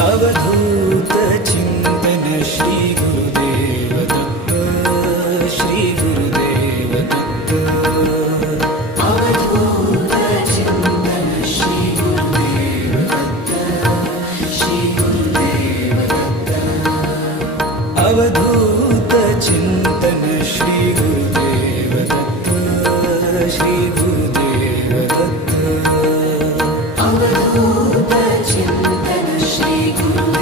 अवधूत चिंतन श्री गुरुदेव दत्त, श्री गुरुदेव दत्त। अवधूत चिंतन श्री गुरुदेव दत्त, श्री गुरुदेव दत्त। अवधूत चिंतन श्री गुरुदेव दत्त, श्री गुरुदेव दत्त। अवधूत चिंतन श्री गुरु